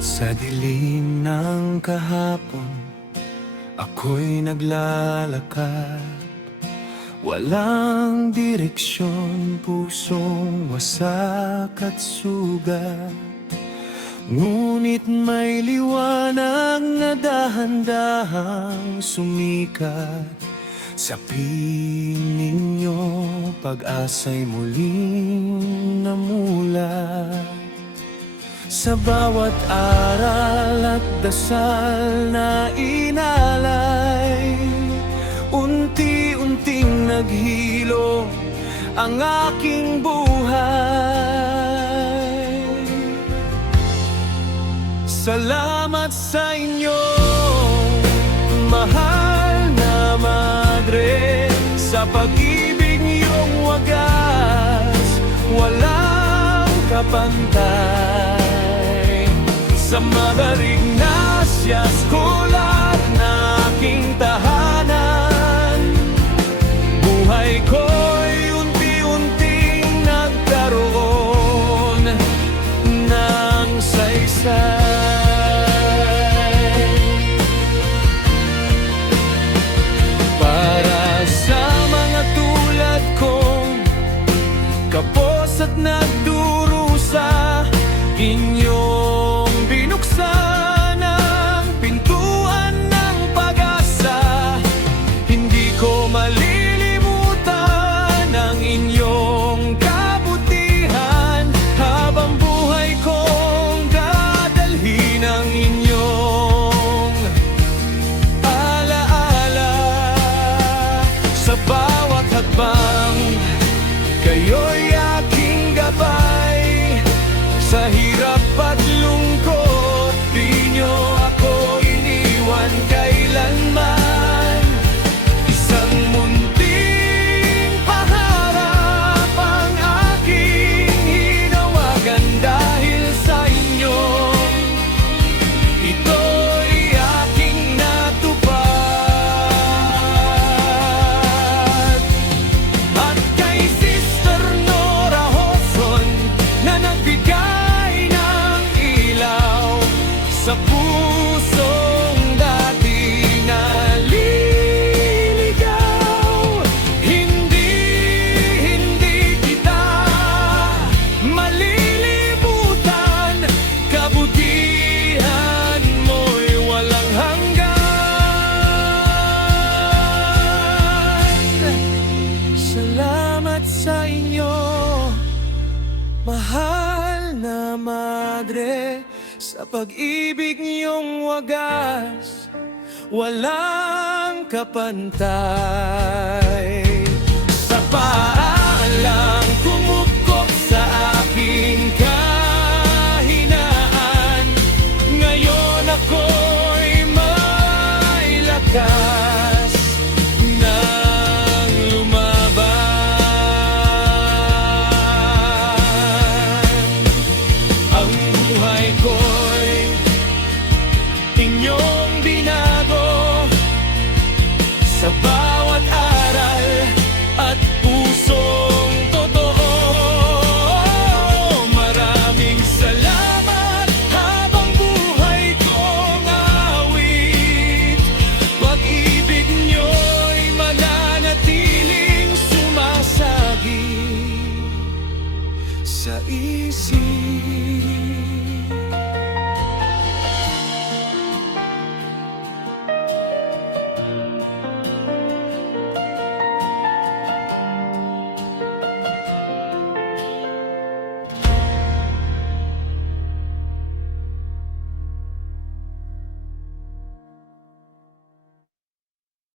Sa dilim ng kahapon, ako'y naglalakad. Walang direksyon, pusong wasak at sugat. Ngunit may liwanag na dahan-dahang sumikat. Sa piling ninyo, pag-asa'y muling namulat. Sa bawat aral at dasal na inalay, unti-unting naghilo ang aking buhay. Salamat sa inyo, mahal na Madre, sa pag-ibig niyong wagas, walang kapantay. Sa Mother Ignatius, kulat na aking tahanan, buhay ko'y unti-unting nagkaroon ng saysay. Para sa mga tulad kong kapos at nagdurusa, inyong binuksan ang pintuan ng pag-asa. Hindi ko malilimutan ang inyong kabutihan, habang buhay kong dadalhin ang inyong alaala. Sa bawat hakbang, kayo'y aking gabay. Sa hirap at lungkot, di nyo ako iniwan kailanman. Isang munting paharap ang aking hinawagan dahil sa inyo. Ito'y aking natupad. At kay Sister Nora Hoson na nagbigay sa pusong dati naliligaw, hindi kita malilimutan. Kabutihan mo'y walang hanggan. Salamat sa inyo, mahal na Madre, sa pag-ibig niyong wagas, walang kapantay. Sa paalang kumukop sa aking kahinaan, ngayon ako'y may lakas ng lumaban. Ang buhay ko inyong binago, sa bawat aral at pusong totoo. Maraming salamat, habang buhay kong awit. Pag-ibig nyo'y mananatiling sumasagi sa isip